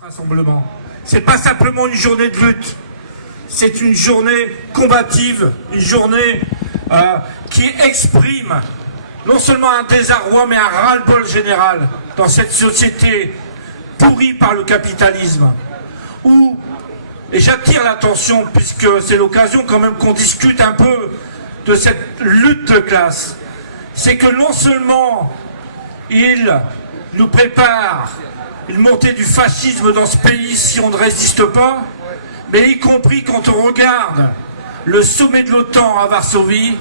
Rassemblement. C'est pas simplement une journée de lutte, c'est une journée combative, une journée qui exprime non seulement un désarroi, mais un ras-le-bol général dans cette société pourrie par le capitalisme. Et j'attire l'attention, puisque c'est l'occasion quand même qu'on discute un peu de cette lutte de classe, c'est que non seulement il nous prépare une montée du fascisme dans ce pays si on ne résiste pas, mais y compris quand on regarde le sommet de l'OTAN à Varsovie,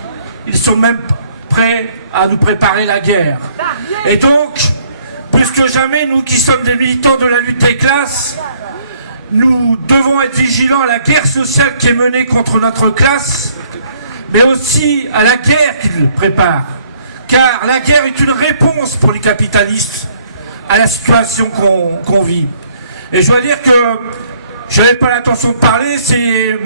ils sont même prêts à nous préparer la guerre. Et donc, plus que jamais, nous qui sommes des militants de la lutte des classes, nous devons être vigilants à la guerre sociale qui est menée contre notre classe, mais aussi à la guerre qu'ils préparent. Car la guerre est une réponse pour les capitalistes à la situation qu'on vit. Et je dois dire que je n'avais pas l'intention de parler, c'est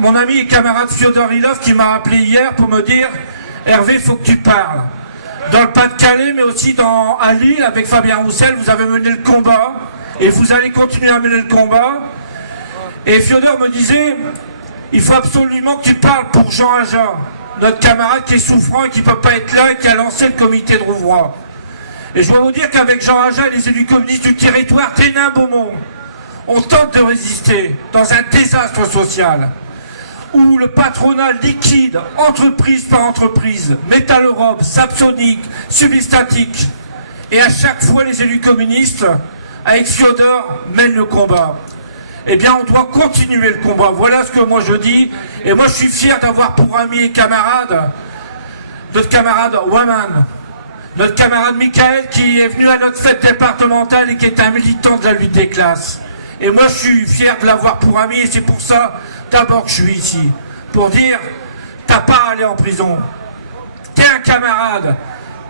mon ami et camarade Fyodor Ilov qui m'a appelé hier pour me dire « Hervé, il faut que tu parles ». Dans le Pas-de-Calais, mais aussi à Lille, avec Fabien Roussel, vous avez mené le combat, et vous allez continuer à mener le combat. Et Fyodor me disait « Il faut absolument que tu parles pour Jean Aja, notre camarade qui est souffrant et qui ne peut pas être là et qui a lancé le comité de Rouvroy. » Et je dois vous dire qu'avec Jean Aja et les élus communistes du territoire Ténin-Beaumont, on tente de résister dans un désastre social où le patronat liquide, entreprise par entreprise, Métal Europe, Sapsonic, Subistatic, et à chaque fois les élus communistes, avec Fyodor, mènent le combat. Eh bien, on doit continuer le combat. Voilà ce que moi je dis. Et moi, je suis fier d'avoir pour ami et camarade notre camarade Waman, notre camarade Michael qui est venu à notre fête départementale et qui est un militant de la lutte des classes. Et moi je suis fier de l'avoir pour ami et c'est pour ça d'abord que je suis ici. Pour dire, t'as pas à aller en prison. T'es un camarade.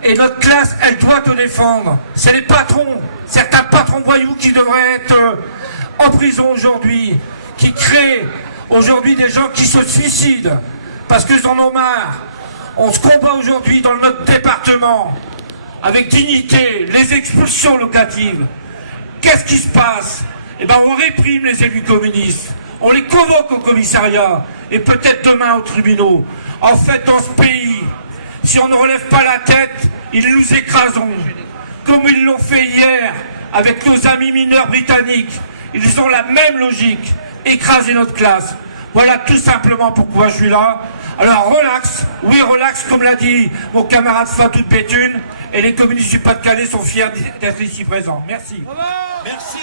Et notre classe, elle doit te défendre. C'est les patrons, certains patrons voyous qui devraient être en prison aujourd'hui, qui créent aujourd'hui des gens qui se suicident parce qu'ils en ont marre. On se combat aujourd'hui dans notre département avec dignité, les expulsions locatives. Qu'est-ce qui se passe? Eh bien, on réprime les élus communistes, on les convoque au commissariat et peut-être demain aux tribunaux. En fait, dans ce pays, si on ne relève pas la tête, ils nous écraseront. Comme ils l'ont fait hier avec nos amis mineurs britanniques. Ils ont la même logique, écraser notre classe. Voilà tout simplement pourquoi je suis là. Alors relax, oui relax, comme l'a dit mon camarade Fatou de Béthune, et les communistes du Pas-de-Calais sont fiers d'être ici présents. Merci. Merci.